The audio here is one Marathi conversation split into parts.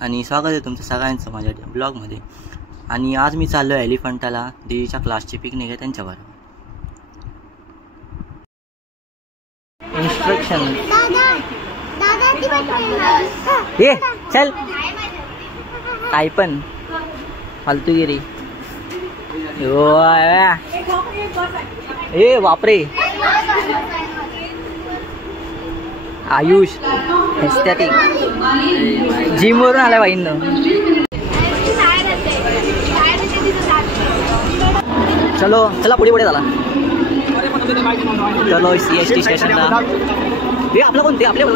आणि स्वागत आहे तुमचं सगळ्यांचं माझ्या ब्लॉगमध्ये. आणि आज मी चाललो आहे एलिफंटाला. दीदीच्या क्लासची पिकनिक आहे त्यांच्यावर. इन्स्ट्रक्शन ये चल काय पण फालतूगिरी. ए बापरे आयुष एस्थेटिक जिम वरून आलाय बाईंनो. चलो चला पुढे पुढे झाला. चलो CST स्टेशनला. हे आपलं कोणते आपल्या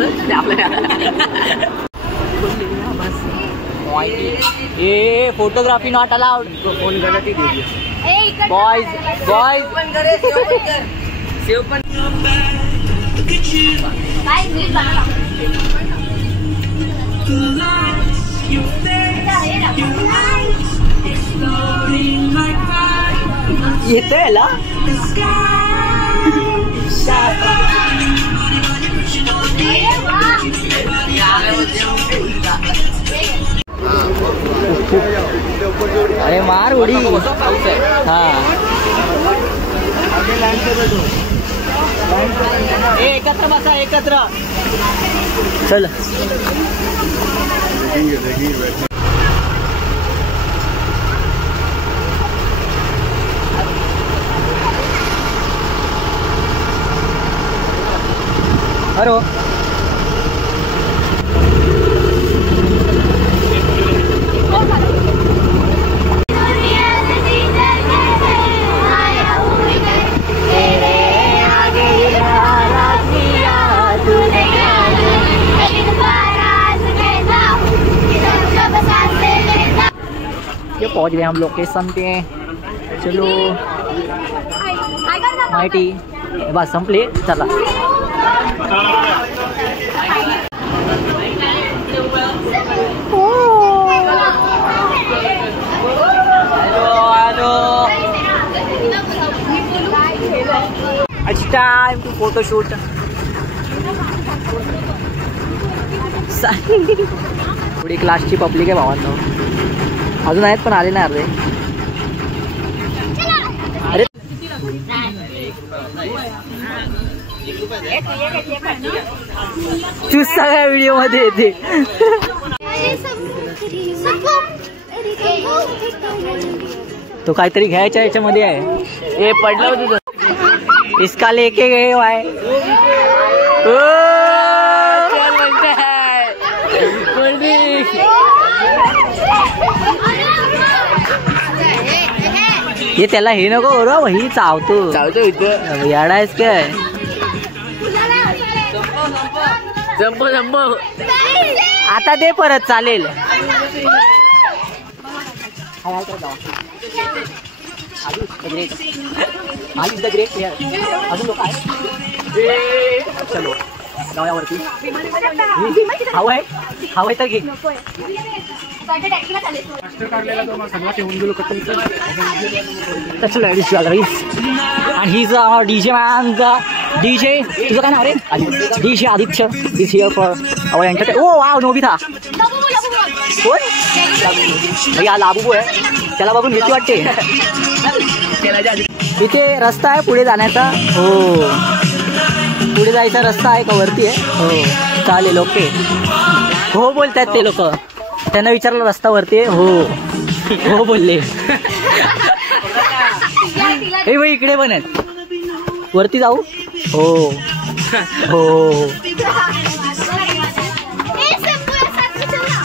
ए फोटोग्राफी नॉट अलाउड. फोन गलती दे दिया बॉयज बॉयज. सेव पण येते याला. अरे मार उडी. हाँ एकत्र बसा एकत्र. चल अरे ये पहुंच गए हम लोकेशन पे. चलो माहिती बस संपले. चला It's time to photo shoot. थोडी क्लासची पब्लिक आहे भावांनो. अजून आहेत पण आले नाही अर्धे. अरे तू सगळ्या व्हिडिओ मध्ये येते. तो काहीतरी घ्यायच्या याच्यामध्ये आहे. हे पडलं होतं तुझं. इसका लेके गए वाय. ये त्याला हे नको बरोबर. वही चावतो इथं याडा आहेस काय. जंबो जंबो आता दे परत चालेल. अजून लोक आहेत. चलो गावावरती हवं आहे तर घे. आणि ही जो आम्हाला डीजे मॅनचा डीजे. तुझं काय नाव रे. DJ Aditya is here for our entertain. Oh wow Nobita कोण. भैया लाबू आहे. त्याला बघून भीती वाटते. इथे रस्ता आहे पुढे जाण्याचा. हो पुढे जायचा रस्ता आहे का वरती आहे. हो चालेल ओके. हो बोलतात ते लोक. त्यांना विचारलं रस्ता वरती आहे. हो हो बोलले. हे भाई इकडे पण आहेत. वरती जाऊ. हो हो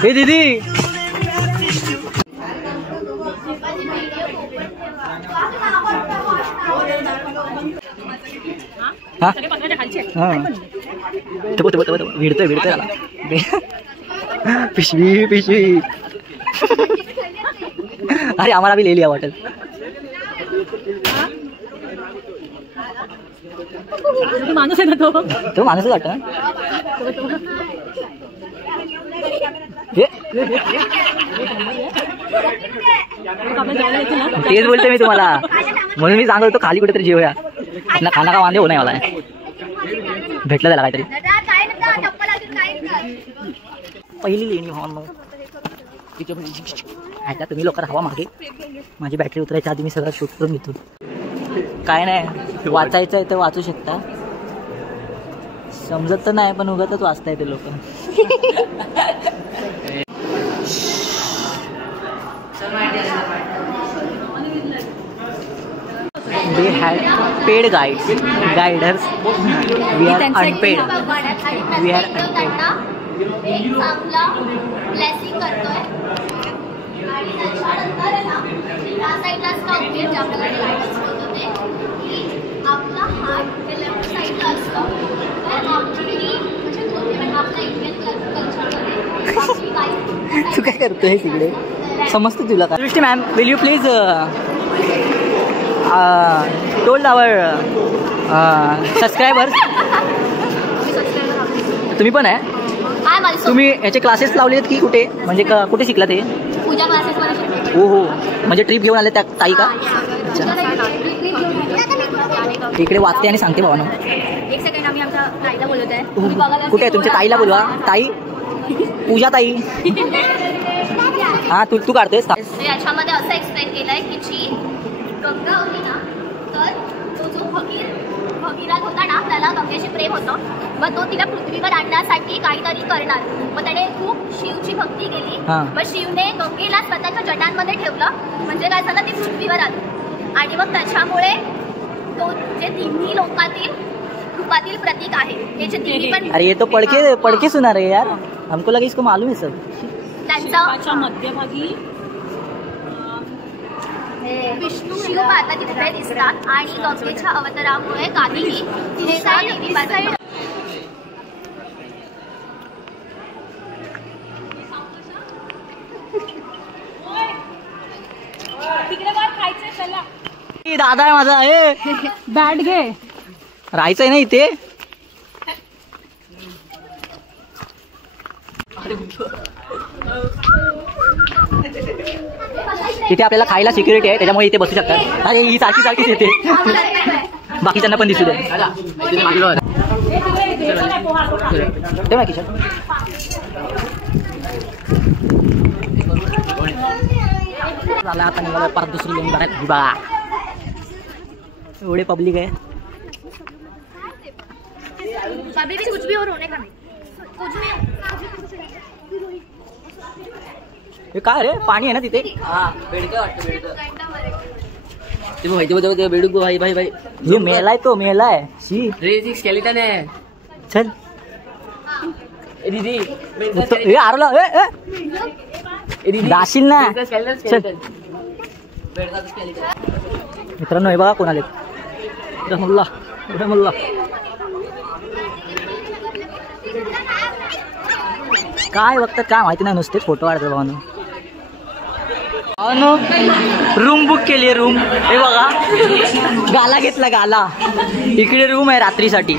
हे दीदी. हाँ भिड़ते त्याला. पिशवी पिशवी. अरे हमारा भी ले लिया बॉटल. माणूस आहे ना तो माणूसच वाटतं ना. तेच बोलते मी तुम्हाला, म्हणून मी सांगतो खाली कुठेतरी जेवूया. खाना का वांदे हो नाही मला भेटलं त्याला काहीतरी. पहिली लेणी भावांनो, आता तुम्ही लोक राहा मागे, माझी बॅटरी उतरायच्या आधी मी सगळं शूट करून घेतो. काय नाही, वाचायचं आहे तर वाचू शकता, समजत तर नाही पण उगाचच वाचता येते लोक. They had paid guiders. We are unpaid. We are unpaid. एक चांगला ब्लेसिंग करतोय आणि त्याच्यानंतर आहे ना या साईडला स्टॉप जे आपल्याला गायडन्स होत होते की आपला हात हे लेफ्ट साईडला असतो. तर ॲक्च्युली म्हणजे आपल्या इंडियन कल्चरमध्ये आपली गाईड. तू काय करतोय तिकडे, समजतं तुला का? Drishti ma'am, will you please told our subscribers. तुम्ही पण आहे? तुम्ही याचे क्लासेस लावलेत की कुठे, म्हणजे कुठे शिकला ते? पूजा क्लासेस. हो हो, म्हणजे ट्रिप घेऊन आले त्या ताई का? इकडे वाचते आणि सांगते भावानो. एक सेकंड, आम्ही आमच्या ताईला बोलवत आहे. कुठे आहे तुमच्या ताईला बोलवा. ताई, पूजा ताई. हा तू काढतेस. याच्यामध्ये असं एक्सप्लेन केलंय की जी गंगा होती ना, तर तो जो भगीरथ होता ना, त्याला गंगेचे प्रेम होतं. मग तो तिला पृथ्वीवर आणण्यासाठी काहीतरी करणार. मग त्याने खूप शिवची भक्ती केली. मग शिवने गंगेला स्वतःच्या जटांमध्ये ठेवलं, म्हणजे काय झालं, ती पृथ्वीवर आली. आणि मग त्याच्यामुळे तो जे तिन्ही लोकातील रूपातील प्रतीक आहे, हे जे तिन्ही पण. अरे ये तो पडके सुना रहे यार, हमको लगा इसको मालूम है सब. त्यांचा मध्यभागी विष्णू शिव आता तिथे दिसतात आणि गंगेच्या अवतारामुळे काहीही दादा आहे माझा. बॅट घे, राहायचंय ना इथे. इथे आपल्याला खायला सिक्युरिटी आहे, त्याच्यामुळे इथे बसू शकतात. अरे ही सारखीच येते, बाकीच्यांना पण दिसू दे. ना किशन झाला आता निघाला परत दुसरी लेणी बघा. बघा एवढे पब्लिक आहे. कुछ भी और होने का नहीं, कुछ भी. हे काय रे, पाणी आहे ना तिथे? बेडूक भाई भाई भाई, जो मेला आहे तो मेला आहे. शी स्केलेटन आहे. चल दीदी, हे आरला दाशील ना. चल मित्रांनो, हे बघा कोण आले. Ramallah Ramallah. काय बघतात काय माहिती नाही, नुसते फोटो काढतात भावानो. रूम बुक केली, रूम. हे बघा गाला घेतला, गाला. इकडे रूम आहे रात्रीसाठी.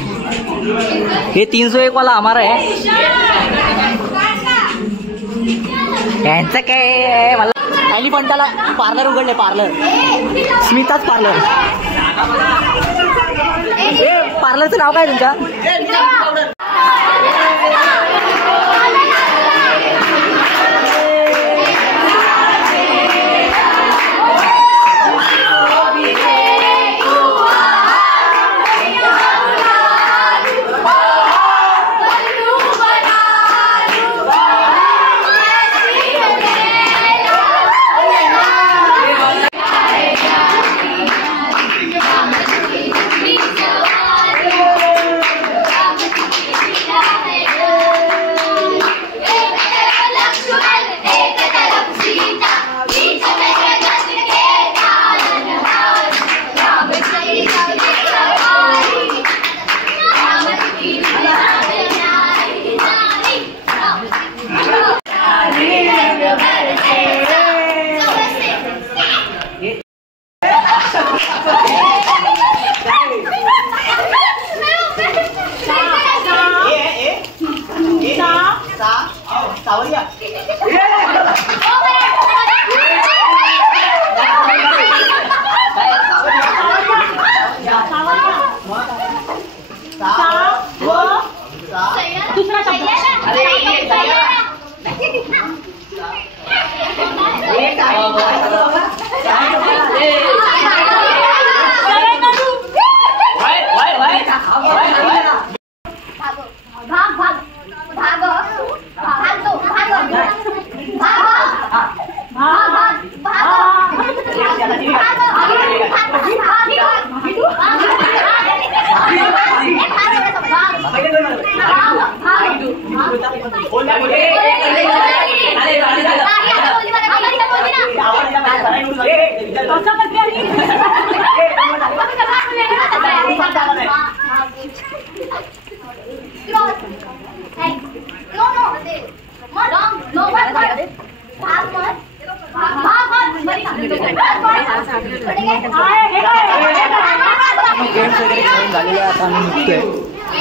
हे 301 वाला आम्हाला आहे. यांचं काय, मला एलिफंटाला पार्लर उघडले, पार्लर स्मिताच पार्लर. हे पार्लरचं नाव काय तुमच्या?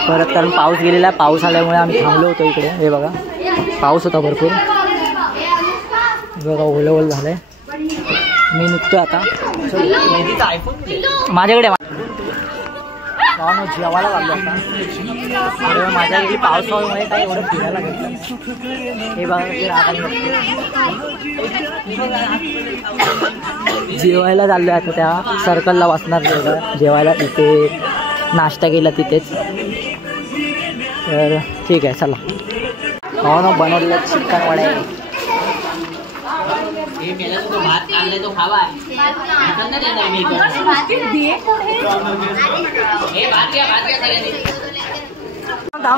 परत कारण पाऊस गेलेला, पाऊस आल्यामुळे आम्ही थांबलो होतो इकडे. हे बघा पाऊस होता भरपूर, बघा ओलं ओलं झालंय. मी निघतो आता माझ्याकडे जेवायला लागलो आता. अरे माझ्या इकडे पावसामुळे काही एवढं फिरायला भेटलं. हे बघा जेवायला चाललो आता त्या सर्कलला बसणार जेवायला, तिथे नाश्ता केला तिथेच. तर ठीक आहे चला. हो ना बनवलेलं चिकन वडे.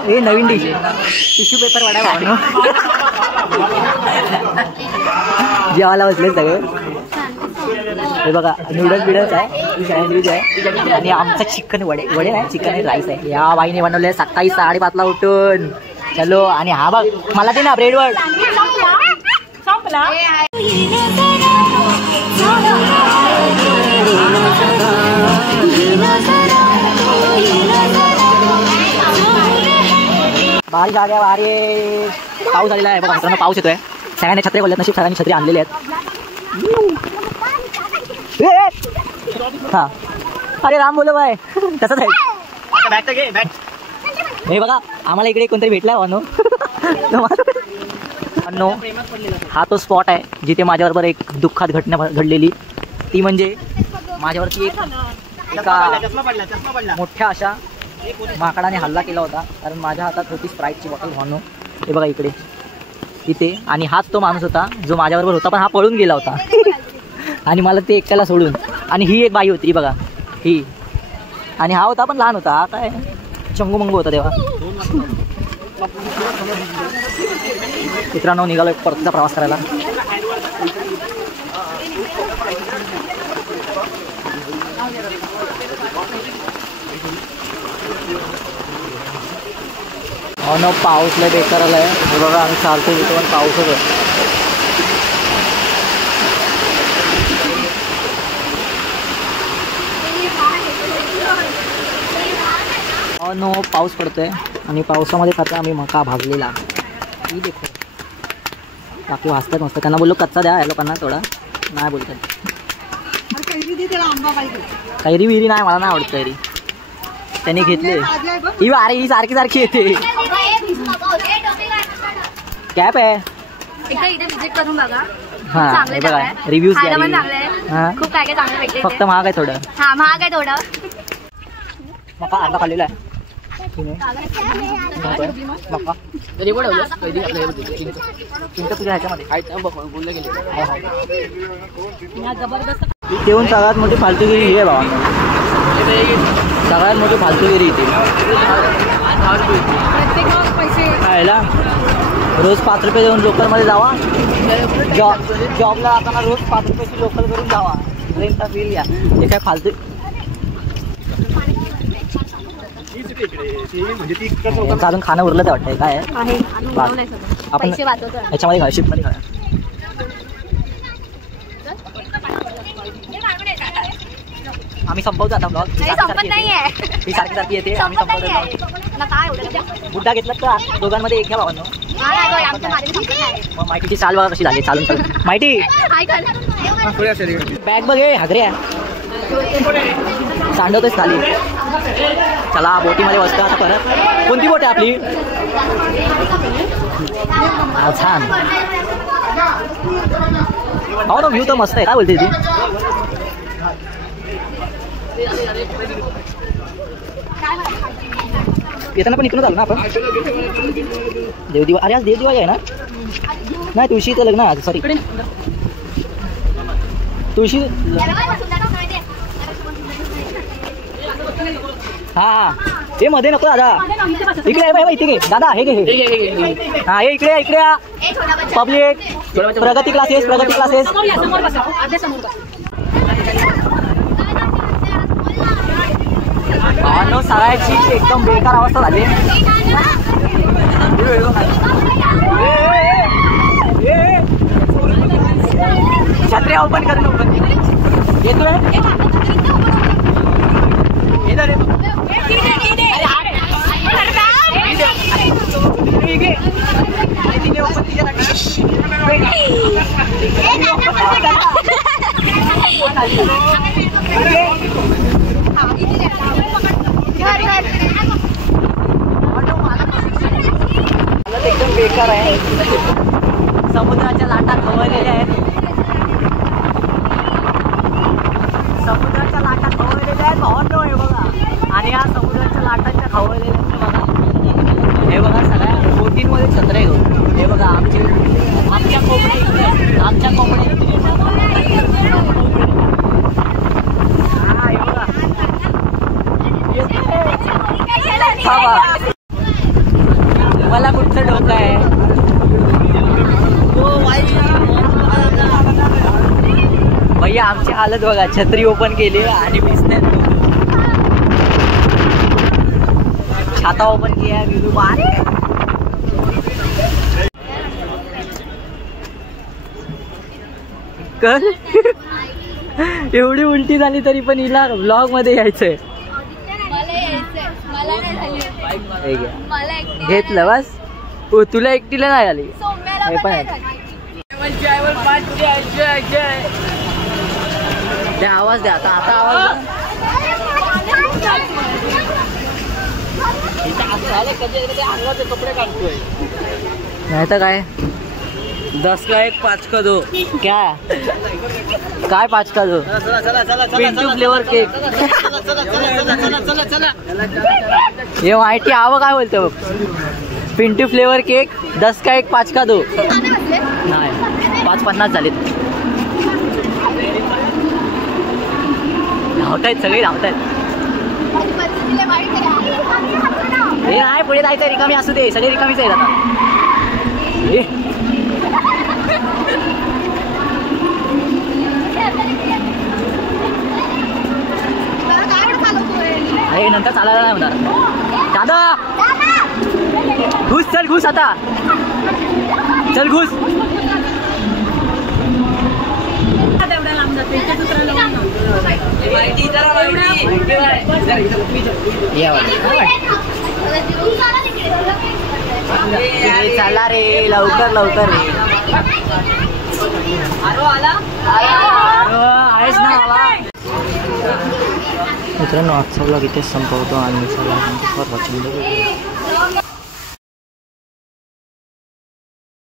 हे नवीन डिश आहे, टिश्यू पेपर वडा भावनो. जेवायला बसले सगळे. हे बघा नूडल्स बिडल्स आहे, सँडविच आहे आणि आमचं चिकन वडे. वडे नाही, चिकन आणि राईस आहे. या बाईने बनवले सकाळी 5:30ला उठून. चलो. आणि हा बघ मला ते ना ब्रेडवर बारीक आ गया बारीक. पाऊस आलेला आहे बघा मित्रांनो, पाऊस येतोय. सगळ्यांनी छत्रे बोलल्यात, नशीब सगळ्यांनी छत्री आणलेली आहेत. हा अरे राम बोलो बाय तसंच आहे. हे बघा आम्हाला इकडे कोणतरी भेटलाय वानो. हा तो स्पॉट आहे जिथे माझ्याबरोबर एक दुःखात घटना घडलेली. ती म्हणजे माझ्यावरती एक मोठ्या अशा माकडाने हल्ला केला होता. कारण माझ्या हातात होती स्प्राईटची बॉटल वानो. हे बघा इकडे इथे. आणि हाच तो माणूस होता जो माझ्याबरोबर होता, पण हा पळून गेला होता. आणि मला ते एकट्याला सोडून. आणि ही एक बाई होती बघा ही. आणि हा होता पण लहान होता. हा काय चंगू मंगू होता तेव्हा. मित्रांनो निघालो परतीचा प्रवास करायला. हो ना पाऊस लय बेकार आलाय. हे बघा आम्ही चालतो तिथं पण पाऊसच आहे. हो नो पाऊस पडतोय आणि पावसामध्ये खातो आम्ही मका भाजलेला. ही देखो बाकी वाचतात मस्त. त्यांना बोललो कच्चा द्या या लोकांना थोडा. नाही बोलतात. कैरी विहिरी नाही, मला नाही आवडत कैरी. त्यांनी घेतले ही. अरे ही सारखी सारखी येते. कॅप आहे विजिट करून बघा. हा बघा रिव्ह्यूज खूप काय काय चांगलं भेटते. फक्त महाग आहे थोडं. हा महाग आहे थोडं. मका अर्धा खाल्लेला आहे. मका तुझ्या ह्याच्यामध्ये तेवून सगळ्यात मोठी फालतूगिरी ही आहे बाबा. सगळ्यात मोठी फालतूगिरी इथे. खायला रोज 5 रुपये देऊन लोकलमध्ये जावा. जॉबला जाताना रोज 5 रुपयाची लोकल करून जावा. ट्रेनचा बिल या. हे काय फालतू चालून खाणं उरलं ते वाटतंय. काय आपण ह्याच्यामध्ये घाल शिपमध्ये घाला. आम्ही संपवतो आता ब्लॉग. ही सारखी सारखी येते. आम्ही संपवतो. बुड्डा घेतला तर दोघांमध्ये एक घ्या भावांनो. मग माहितीची चाल बघा कशी झाली चालून चालून. माहिती बॅग बघ हे हागऱ्या सांडवतोच खाली. चला बोटीमध्ये बसतो आता परत. कोणती बोट आहे आपली? छान. हो ना व्ह्यू तर मस्त आहे. काय बोलते ती? येताना पण इकडून आलो ना आपण. देवदिवा. अरे आज देवदिवा आहे ना? नाही तुळशीचं लग्न आज. सॉरी तुळशी. हा हे मध्ये नको दादा. इकडे आहे इथे घे दादा. हे घे हा हे इकडे इकडे. पब्लिक प्रगती क्लासेस प्रगती क्लासेस. सगळ्याची एकदम बेकार अवस्था झाली. छत्री ओपन करून ओपन येतो एकदम बेकार आहे. समुद्राच्या लाटा खवळलेल्या आहेत. समुद्राच्या लाटा खवळलेल्या आहेत. भावांनो हे बघा. आणि या समुद्राच्या लाटांच्या खवळलेल्या आहेत बघा. हे बघा सगळ्या बोटींमध्ये छत्रे घेऊन. हे बघा आमच्या कोंबडी. आमच्या कोंबडी. हा हे बघा. मला कुठचं डोकं आहे? भैया आमची हालत बघा. छत्री ओपन केली आणि बिझनेस छाता ओपन किया. कर एवढी उलटी झाली तरी पण हिला ब्लॉग मध्ये यायचंय. घेतलं बस. तुला एकटीला नाही आली. हे पण द्या आवाज द्या. आता आवाज कपडे काढतोय नाही तर काय. 10 का 1 5 का 2 क्या काय 5 का 2 पिंटू फ्लेवर केक. हे माहिती आव काय बोलतो. पिंटू फ्लेवर केक 10 का 1 5 का 2 नाही 5.50 झालेत. धावतायत सगळे धावतायत. हे नाही पुढे जायचं. रिकामी असू दे. सगळे रिकामीच आहेत आता. अरे नंतर चालायला नाही होणार. दादा घुस. चल घुस आता. चल घुस. चला रे लवकर लवकर रे. आहेस ना आला. मित्रांनो आजचा ब्लॉग इथेच संपवतो आणि चला